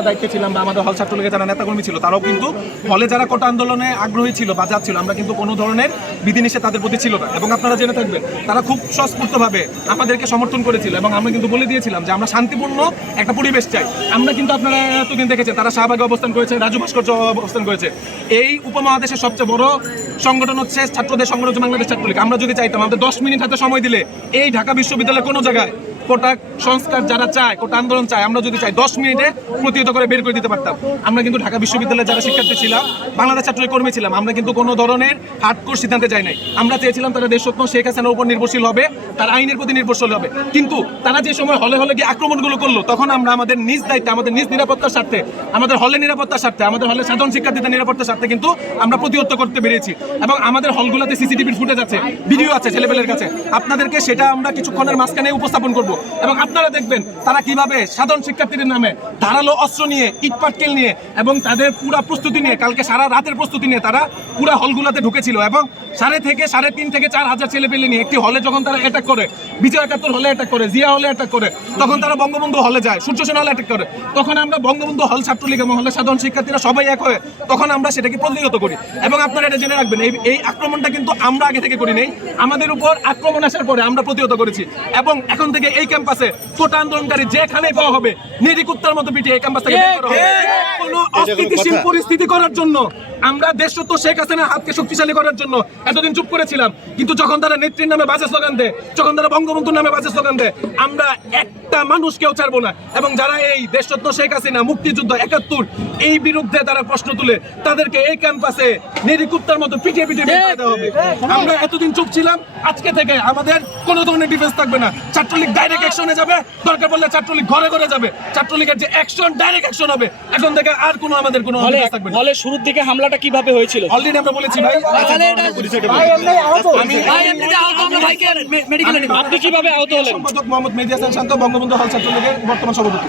আমরা দায়িত্বে ছিলাম বা আমাদের হল ছাত্রলীগের যারা নেতাকর্মী ছিল, তারাও কিন্তু হলে যারা কোটা আন্দোলনে আগ্রহী ছিল বা যাচ্ছিল, আমরা কিন্তু কোনো ধরনের বিধিনিষেধ তাদের প্রতি ছিল না। এবং আপনারা জেনে থাকবেন, তারা খুব স্বস্ফূর্তভাবে আমাদেরকে সমর্থন করেছিল এবং আমরা কিন্তু বলে দিয়েছিলাম যে আমরা শান্তিপূর্ণ একটা পরিবেশ চাই। আমরা কিন্তু আপনারা এতদিন দেখেছেন, তারা শাহবাগে অবস্থান করেছে, রাজু ভাস্কর্য অবস্থান করেছে। এই উপমহাদেশের সবচেয়ে বড় সংগঠন হচ্ছে ছাত্রদের সংগঠন বাংলাদেশ ছাত্রলীগ। আমরা যদি চাইতাম আমাদের দশ মিনিট হাতে সময় দিলে এই ঢাকা বিশ্ববিদ্যালয়ে কোনো জায়গায় কোটা সংস্কার যারা চায়, কোটা আন্দোলন চায়, আমরা যদি চাই, দশ মিনিটে প্রতিহত করে বের করে দিতে পারতাম। আমরা কিন্তু ঢাকা বিশ্ববিদ্যালয়ে যারা শিক্ষার্থী ছিলাম, বাংলাদেশ ছাত্রলীগ কর্মী ছিলাম, আমরা কিন্তু কোনো ধরনের হার্ডকোর সিদ্ধান্তে যাই নাই। আমরা চেয়েছিলাম তারা দেশরত্ন শেখ হাসিনার উপর নির্ভরশীল হবে, তার আইনের প্রতি নির্ভরশীল হবে। কিন্তু তারা যে সময় হলে হলে গিয়ে আক্রমণগুলো করল, তখন আমরা আমাদের নিজ দায়িত্বে, আমাদের নিজ নিরাপত্তার স্বার্থে, আমাদের হলে নিরাপত্তার স্বার্থে, আমাদের হলে সাধারণ শিক্ষার্থীদের নিরাপত্তার স্বার্থে কিন্তু আমরা প্রতিহত করতে পেরেছি। এবং আমাদের হলগুলোতে সিসিটিভির ফুটেজ আছে, ভিডিও আছে ছেলেপেলের কাছে। আপনাদেরকে সেটা আমরা কিছুক্ষণের মাঝখানে উপস্থাপন করব। এবং আপনারা দেখবেন তারা কীভাবে সাধারণ শিক্ষার্থীদের নামে ধারালো অস্ত্র নিয়ে ইটপাটকেল নিয়ে এবং তাদের পুরা প্রস্তুতি নিয়ে, কালকে সারা রাতের প্রস্তুতি নিয়ে তারা পুরা হলগুলোতে ঢুকেছিল এবং সাড়ে থেকে সাড়ে তিন থেকে চার হাজার ছেলে পেলে নিয়ে একটি হলে যখন তারা অ্যাটাক করে, বিজয় একাত্তর হলে অ্যাটাক করে, জিয়া হলে অ্যাটাক করে, তখন তারা বঙ্গবন্ধু হলে যায়, সূর্য সেন হলে অ্যাটাক করে, তখন আমরা বঙ্গবন্ধু হল ছাত্রলীগ এবং হলে সাধারণ শিক্ষার্থীরা সবাই এক হয়ে তখন আমরা সেটাকে প্রতিহত করি। এবং আপনারা এটা জেনে রাখবেন, এই এই আক্রমণটা কিন্তু আমরা আগে থেকে করি নেই, আমাদের উপর আক্রমণ আসার পরে আমরা প্রতিহত করেছি। এবং এখন থেকে এই ক্যাম্পাসে কোটা আন্দোলনকারী যেখানেই পাওয়া হবে নিরিকুত্তার মতো পিটিয়ে এই ক্যাম্পাস থেকে কোনো অস্থিতিশীল পরিস্থিতি করার জন্য আমরা দেশত্ব শেখ হাসিনা হাতকে শক্তিশালী করার জন্য এতদিন চুপ করেছিলাম কিন্তু যখন তারা নেত্রীর নামে বাজে স্লোগান দেয় যখন তারা বঙ্গবন্ধুর নামে বাজে স্লোগান দেয় আমরা একটা মানুষ কেউ ছাড়বো না। এবং যারা এই দেশরত্ন শেখ হাসিনা মুক্তিযুদ্ধ একাত্তর এই বিরুদ্ধে তারা প্রশ্ন তুলে তাদেরকে এই ক্যাম্পাসে নিরিকুত্তার মতো পিটিয়ে পিটিয়ে বের দেওয়া হবে। আমরা এতদিন চুপ ছিলাম আজকে থেকে আমাদের কোনো ধরনের ডিফেন্স থাকবে না। ছাত্রলীগ ডাইরেক্ট অ্যাকশনে যাবে। দরকার পড়লে ছাত্রলীগ ঘরে ঘরে যাবে। ছাত্রলীগের যে অ্যাকশন ডাইরেক্ট অ্যাকশন হবে। এখন থেকে আর কোনো আমাদের কোনো থাকবে না। হলে শুরুর দিকে হামলাটা কীভাবে হয়েছিল? অলরেডি আমরা বলেছি ভাই। আপনি কীভাবে আহত হলেন? সম্পাদক মোহাম্মদ মেদিয়াসান শান্ত বঙ্গবন্ধু হল ছাত্রলীগের বর্তমান সভাপতি।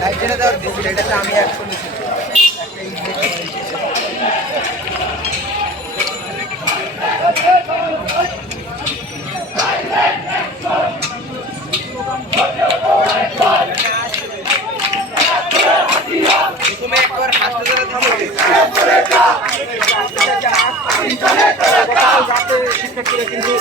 লাইটেনে দেওয়ার দিয়েছিল এটাতে আমি একশো নিয়েছি শিক্ষার্থীরা কিন্তু